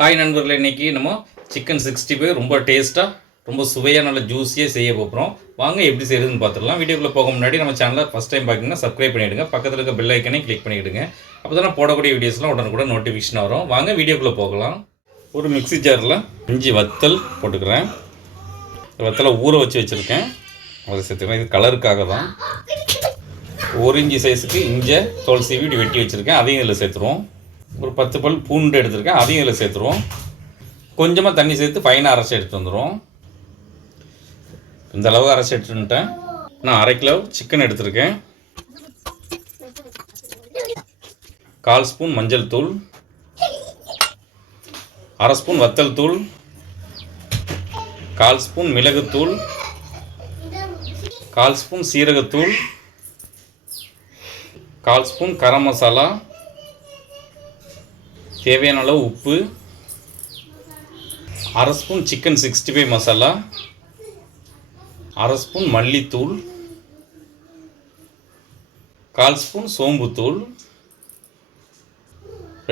Hi நண்பர்களே இன்னைக்கு நம்ம சிக்கன் சிக்ஸ்டி ஃபைவ் ரொம்ப டேஸ்ட்டாக ரொம்ப சுவையாக நல்ல ஜூஸியாக செய்ய போகிறோம் வாங்க எப்படி செய்யுதுன்னு பார்த்துடலாம். வீடியோக்குள்ளே போக முன்னாடி நம்ம சேனலை ஃபஸ்ட் டைம் பார்க்கிங்கன்னா சப்ஸ்கிரைப் பண்ணிவிடுங்க பக்கத்தில் இருக்க பெல் ஐக்கனே கிளிக் பண்ணிவிடுங்க அப்போ தான் போடக்கூடிய வீடியோஸ்லாம் உடனுக்குடன் நோட்டிஃபிகேஷன் வரும். வாங்க வீடியோக்குள்ளே போகலாம். ஒரு மிக்ஸி ஜாரில் இஞ்சி வத்தல் போட்டுக்கிறேன். வத்தலை ஊற வச்சு வச்சுருக்கேன். அதை சேர்த்துக்கிறேன். இது கலருக்காக தான். ஒரு இஞ்சி சைஸுக்கு இஞ்சை தோல் சீவி வெட்டி வச்சுருக்கேன். அதையும் இதில் சேர்த்துருவோம். ஒரு பத்து பல் பூண்டு எடுத்திருக்கேன் அதையும் இதில் சேர்த்துருவோம். கொஞ்சமாக தண்ணி சேர்த்து ஃபைனாக அரைச்சி எடுத்து வந்துடுவோம் இந்த அளவு அரைச்சி எடுத்துட்டேன் நான் அரை கிலோ சிக்கன் எடுத்திருக்கேன். கால் ஸ்பூன் மஞ்சள் தூள். அரை ஸ்பூன் வத்தல் தூள். கால் ஸ்பூன் மிளகுத்தூள் கால் ஸ்பூன் சீரகத்தூள். கால் ஸ்பூன் கரம் மசாலா. தேவையான அளவு உப்பு அரை spoon chicken sixty five masala அரை ஸ்பூன் மல்லித்தூள் கால் ஸ்பூன் சோம்புத்தூள்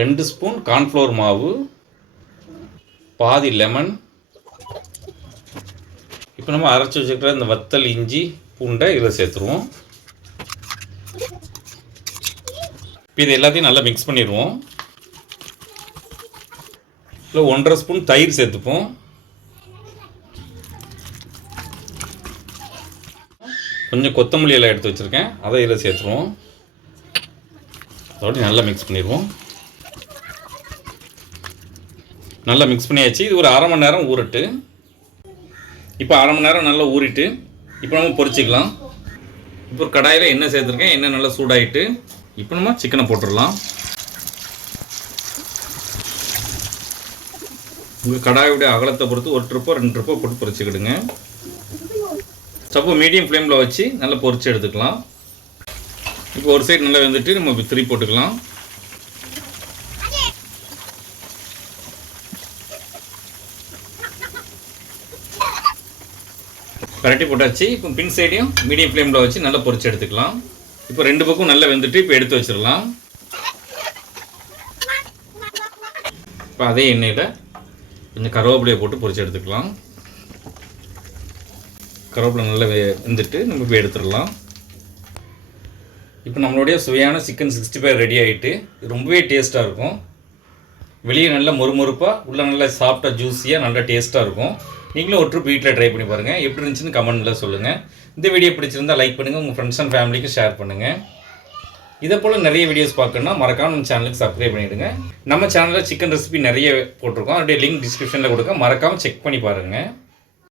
ரெண்டு ஸ்பூன் கார்ன்ஃப்ளவர் மாவு பாதி லெமன். இப்போ நம்ம அரைச்சி வச்சுக்கிற இந்த வத்தல் இஞ்சி பூண்டை இதில் சேர்த்துருவோம். இப்போ இது எல்லாத்தையும் நல்லா மிக்ஸ் பண்ணிடுவோம். இல்லை ஒன்றரை ஸ்பூன் தயிர் சேர்த்துப்போம். கொஞ்சம் கொத்தமல்லி எல்லாம் எடுத்து வச்சுருக்கேன். அதை இதில் சேர்த்துருவோம். அதோடய நல்லா மிக்ஸ் பண்ணிடுவோம். நல்லா மிக்ஸ் பண்ணியாச்சு. இது ஒரு அரை மணி நேரம் ஊறட்டு. இப்போ அரை மணி நேரம் நல்லா ஊறிட்டு இப்போ நம்ம பொரிச்சிக்கலாம். இப்போ ஒரு கடாயில் எண்ணெய் சேர்த்துருக்கேன். எண்ணெய் நல்லா சூடாயிட்டு இப்போ நம்ம சிக்கனை போட்டுடலாம். உங்கள் கடாயுடைய அகலத்தை பொறுத்து ஒரு ட்ரிப்போ ரெண்டு ட்ரிப்போ போட்டு பொறிச்சிக்கிடுங்க. ஸ்டவ்வை மீடியம் ஃப்ளேமில் வச்சு நல்லா பொறிச்சு எடுத்துக்கலாம். இப்போ ஒரு சைடு நல்லா வெந்துட்டு நம்ம திருப்பி போட்டுக்கலாம். கரட்டி போட்டாச்சு. இப்போ பின் சைடையும் மீடியம் ஃப்ளேமில் வச்சு நல்லா பொறிச்சு எடுத்துக்கலாம். இப்போ ரெண்டு பக்கம் நல்லா வெந்துட்டு இப்போ எடுத்து வச்சிடலாம். இப்போ அதே எண்ணெயில் கொஞ்சம் கருவேப்பிலையை போட்டு பொறிச்சு எடுத்துக்கலாம். கருவேப்பிலை நல்லா வெந்துட்டு நம்ம போய் எடுத்துடலாம். இப்போ நம்மளுடைய சுவையான சிக்கன் சிக்ஸ்டி ஃபைவ் ரெடி ஆகிட்டு ரொம்பவே டேஸ்ட்டாக இருக்கும். வெளியே நல்லா மொறுமொறுப்பாக உள்ளே நல்லா சாஃப்டாக ஜூஸியாக நல்லா டேஸ்ட்டாக இருக்கும். நீங்களும் ஒரு ட்ரிப் வீட்டில் ட்ரை பண்ணி பாருங்கள் எப்படி இருந்துச்சுன்னு கமெண்ட்டில் சொல்லுங்கள் இந்த வீடியோ பிடிச்சிருந்தா லைக் பண்ணுங்கள் உங்கள் ஃப்ரெண்ட்ஸ் அண்ட் ஃபேமிலிக்கு ஷேர் பண்ணுங்கள் இதே போல் நிறைய வீடியோஸ் பார்க்கணுன்னா மறக்காம நம்ம சேனலுக்கு சப்ஸ்கிரைப் பண்ணிவிடுங்க நம்ம சேனலில் சிக்கன் ரெசிபி நிறைய போட்டிருக்கோம். அதோடைய லிங்க் டிஸ்கிரிப்ஷனில் கொடுக்க மறக்காமல் செக் பண்ணி பாருங்கள்